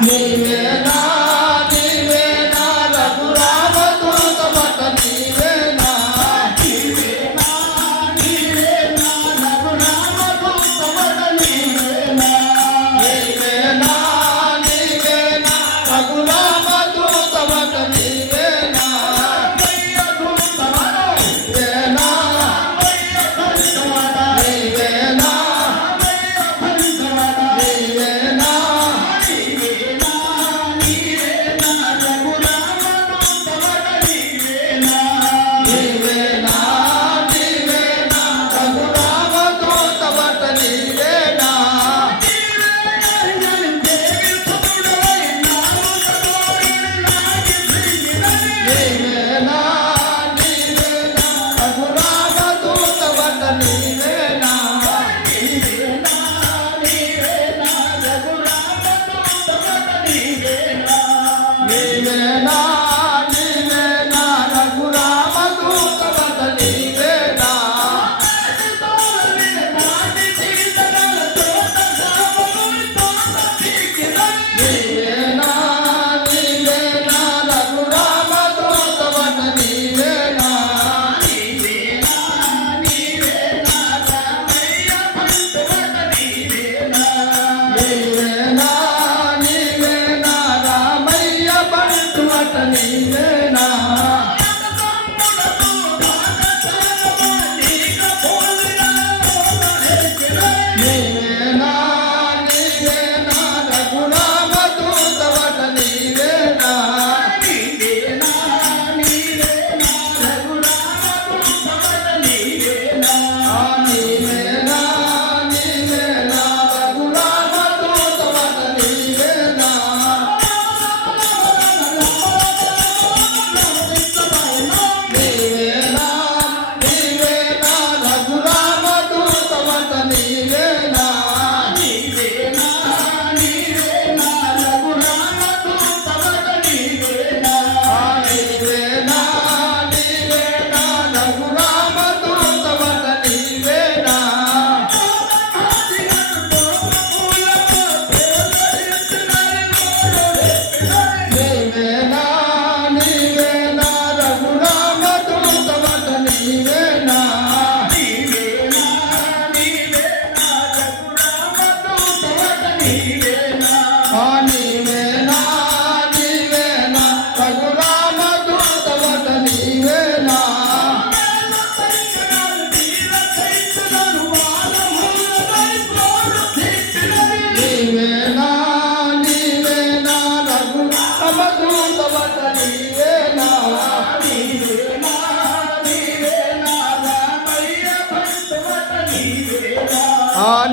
Mình. Amen.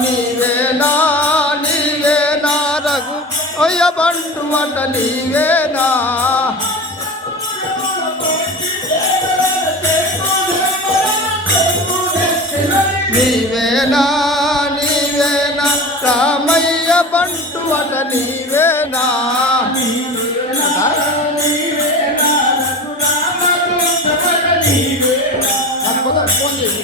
నీవేనా నీవేనా రఘు. అయ్యబంటుమట నీవేనా నీవేనా నీవేనా రామయ్య బంటుమట నీవేనా ఫోన్ చేసి